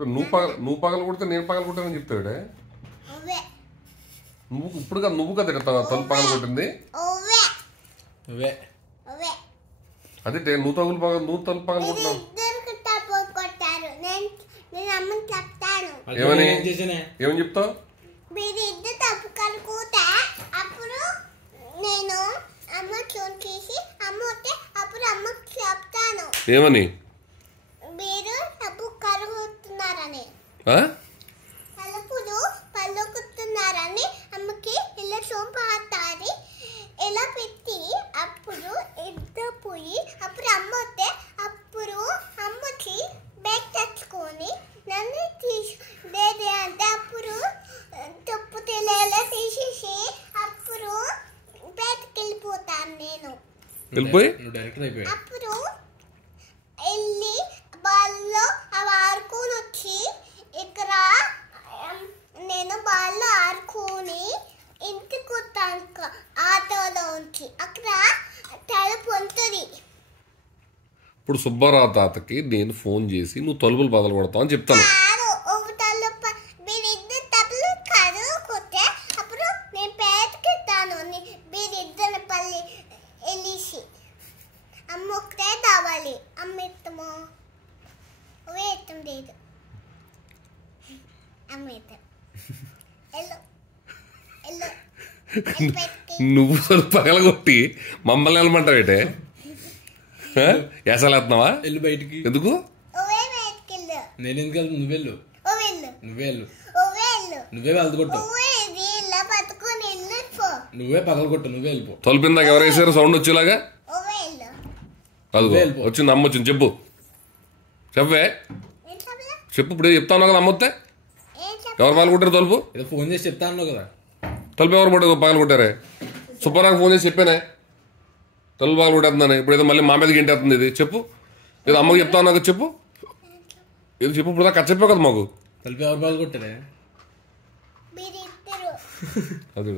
ఇప్పుడు నువ్వు పగలు కొడితే నేను పగలు కొట్టానని చెప్తాడే. నువ్వు కదా తలుపు పగలు కొట్టింది. అదే నువ్వు తలుపు పగలు కొట్టినావు. ఏమని చెప్తావు? ఏమని? పలుకుతున్నారని అమ్మకి ఇలా సోంపాతారి ఇలా పెట్టి అప్పుడు ఇద్దరు పోయి అప్పుడు అమ్మ వస్తే అప్పుడు అమ్మకి బ్యాగ్ తెచ్చుకొని నన్ను తీసి అంటే అప్పుడు తప్పు తెలియలా తీసేసి అప్పుడు బయటకు వెళ్ళిపోతాను నేను. అప్పుడు వెళ్ళి బాల్లో ఆడుకొని వచ్చి ఇక్కడ నేను బాల్లో ఆడుకొని ఇంటికి వస్తాను ఆటోలో ఉంచి అక్కడ తలుపు ఉంటుంది. ఇప్పుడు సుబ్బారావు తాతకి నేను ఫోన్ చేసి నువ్వు తలుపులు బదలు కొడతావు అని చెప్తాను. మీరిద్దరు తలుపులు కడుక్కొస్తే అప్పుడు నేను పేదకి ఇస్తాను. మీరిద్దరు పల్లి వెళ్ళేసి అమ్మ ఒకటే కావాలి. అమ్మ ఇష్టమో అవే ఇష్టం లేదు. అమ్మ ఇష్టం నువ్వు పగలగొట్టి మమ్మల్ని వెళ్ళమంటావేటే? ఎసలేస్తున్నావా? వెళ్ళు బయటికి. ఎందుకు? నేను ఎందుకు వెళ్తాను? నువ్వే వెళ్ళగొట్టు. నువ్వే పగలగొట్టు. నువ్వే వెళ్ళిపో. తొలిపిందాక ఎవరు వేసారు సౌండ్ వచ్చేలాగా? అదిగో వచ్చింది, అమ్మ వచ్చింది. చెప్పు చెప్పే చెప్పు. ఇప్పుడు చెప్తాను కదా. అమ్మ వస్తే ఎవరు పగలు కొట్టారు తలుపు? ఏదో ఫోన్ చేసి చెప్తాను కదా. తలుపు ఎవరు పగలు కొట్టారే? సుబ్బారావు ఫోన్ చేసి చెప్పానే తలుపు పగలు కొట్టేస్తున్నాను. ఇప్పుడు ఏదో మళ్ళీ మా మీద గింటేస్తుంది. ఇది చెప్పు. ఏదో అమ్మకి చెప్తాను నాకు చెప్పు. ఏదో చెప్పు. ఇప్పుడు దాకా చెప్పావు కదా మాకు. తలుపు ఎవరు పగలు కొట్టారే? అది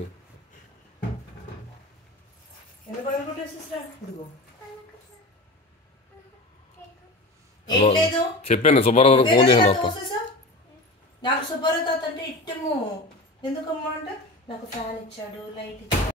చెప్పాను. సుబ్బారావు ఫోన్ చేశాను. నాకు సుబ్బారావు తాత అంటే ఇష్టము. ఎందుకమ్మా అంటే నాకు ఫ్యాన్ ఇచ్చాడు, లైట్ ఇచ్చాడు.